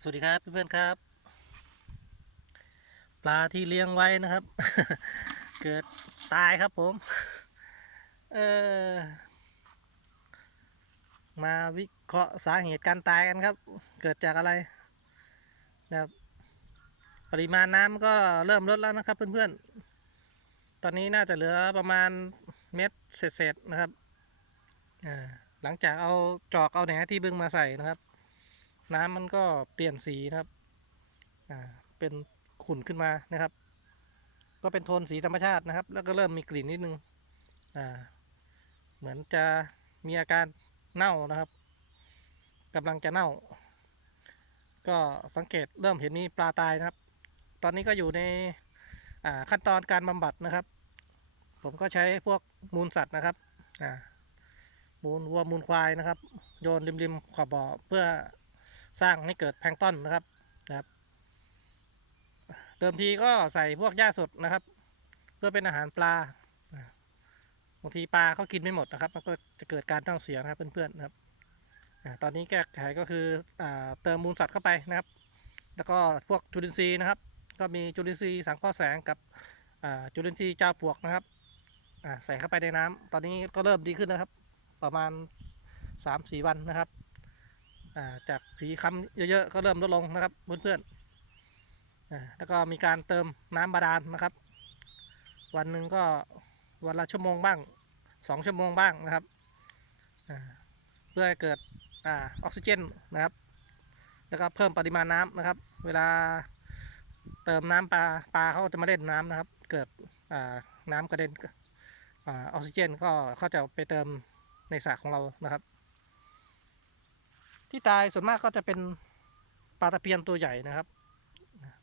สวัสดีครับเพื่อนๆครับ ปลาที่เลี้ยงไว้นะครับ เกิดตายครับผมเออมาวิเคราะห์สาเหตุการตายกันครับ เกิดจากอะไรนะครับปริมาณน้ำก็เริ่มลดแล้วนะครับเพื่อนๆ ตอนนี้น่าจะเหลือประมาณเม็ดเศษๆนะครับอ่าหลังจากเอาจอกเอาแหนที่บึงมาใส่นะครับ น้ำมันก็เปลี่ยนสีนะครับอ่าเป็นขุ่นขึ้นมานะครับ ก็เป็นโทนสีธรรมชาตินะครับ แล้วก็เริ่มมีกลิ่นนิดนึงอ่าเหมือนจะมีอาการเน่านะครับกำลังจะเน่า ก็สังเกตเริ่มเห็นมีปลาตายนะครับ ตอนนี้ก็อยู่ในขั้นตอนการบำบัดนะครับ ผมก็ใช้พวกมูลสัตว์นะครับมูลวัวมูลควายนะครับ โยนริมๆขอบบ่อเพื่อ สร้างให้เกิดแพลงต้นนะครับนะครับเดิมทีก็ใส่พวกหญ้าสดนะครับ เพื่อเป็นอาหารปลาบางทีปลาเขากินไม่หมดนะครับ มันก็จะเกิดการท้องเสียนะครับเพื่อนๆนะครับตอนนี้แก้ไขก็คืออเติมมูลสัตว์เข้าไปนะครับ แล้วก็พวกจุลินทรีย์นะครับ ก็มีจุลินทรีย์สังเคราะห์แสงกับจุลินทรีย์เจ้าปวกนะครับใส่เข้าไปในน้ำตอนนี้ก็เริ่มดีขึ้นนะครับ ประมาณสามสี่วันนะครับ จากสีค้ำเยอะๆก็เริ่มลดลงนะครับเพื่อนๆแล้วก็มีการเติมน้ำบาดาลนะครับ วันหนึ่งก็วันละชั่วโมงบ้างสองชั่วโมงบ้างนะครับเพื่อให้เกิดอออกซิเจนนะครับ แล้วก็เพิ่มปริมาณน้ำนะครับ เวลาเติมน้ำปลาปลาเขาจะมาเล่นน้ำนะครับ เกิดน้ำกระเด็นอออกซิเจนก็เขาจะไปเติมในสระของเรานะครับ ที่ตายส่วนมากก็จะเป็นปลาตะเพียนตัวใหญ่นะครับ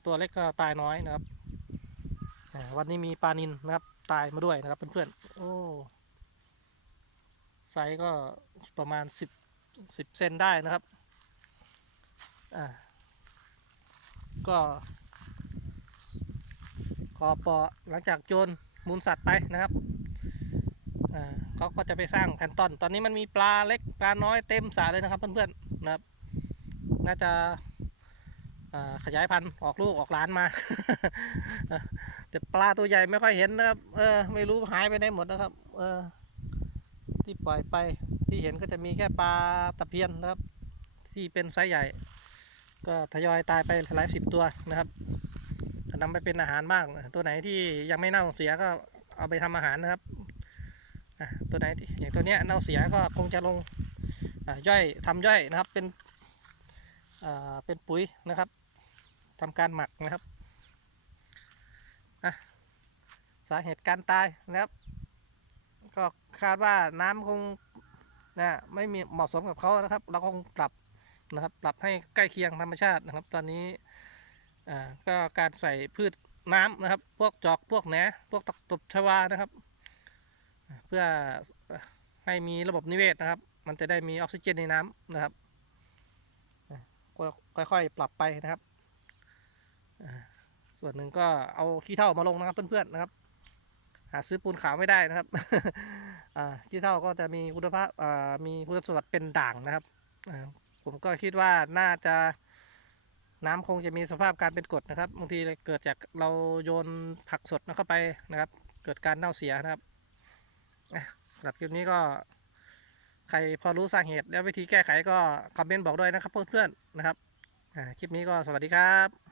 ตัวเล็กก็ตายน้อยนะครับวันนี้มีปลานินนะครับ ตายมาด้วยนะครับเพื่อนๆโอ้ไซส์ก็ประมาณสิบสิบเซนได้นะครับอ่าก็ขอปอหลังจากโจรมูลสัตว์ไปนะครับ เขาก็จะไปสร้างแพนตอน ตอนนี้มันมีปลาเล็กปลาน้อยเต็มสระเลยนะครับ เพื่อนๆนะครับ น่าจะขยายพันธุ์ออกลูกออกหลานมา แต่ปลาตัวใหญ่ไม่ค่อยเห็นนะครับ เออ ไม่รู้หายไปไหนหมดนะครับ เออ ที่ปล่อยไปที่เห็นก็จะมีแค่ปลาตะเพียนนะครับ ที่เป็นไซส์ใหญ่ ก็ทยอยตายไปหลายสิบตัวนะครับนำไปเป็นอาหารบ้างตัวไหนที่ยังไม่เน่าเสียก็เอาไปทำอาหารนะครับ ตัวไหนอย่างตัวเนี้ยเน่าเสียก็คงจะลงย่อยทำย่อยนะครับเป็นเป็นปุ๋ยนะครับทำการหมักนะครับสาเหตุการตายนะครับ ก็คาดว่าน้ำคงนะไม่มีเหมาะสมกับเขานะครับ เราคงปรับนะครับ ปรับให้ใกล้เคียงธรรมชาตินะครับ ตอนนี้ก็การใส่พืชน้ำนะครับ พวกจอกพวกแหนพวกตะตบชวานะครับ พื่อให้มีระบบนิเวศนะครับ มันจะได้มีออกซิเจนในน้ำนะครับค่อยๆ ปรับไปนะครับ ส่วนหนึ่งก็เอาขี้เถ้ามาลงนะครับเพื่อนๆนะครับ หาซื้อปูนขาวไม่ได้นะครับขี้เถ้าก็จะมีคุณภาพมีคุณสมบัติเป็นด่างนะครับผมก็คิดว่าน่าจะน้ำคงจะมีสภาพการเป็นกรดนะครับบางทีเกิดจากเราโยนผักสดเข้าไปนะครับ เกิดการเน่าเสียนะครับ สำหรับคลิปนี้ก็ ใครพอรู้สาเหตุ และวิธีแก้ไขก็คอมเมนต์บอกด้วยนะครับเพื่อนๆนะครับคลิปนี้ก็สวัสดีครับ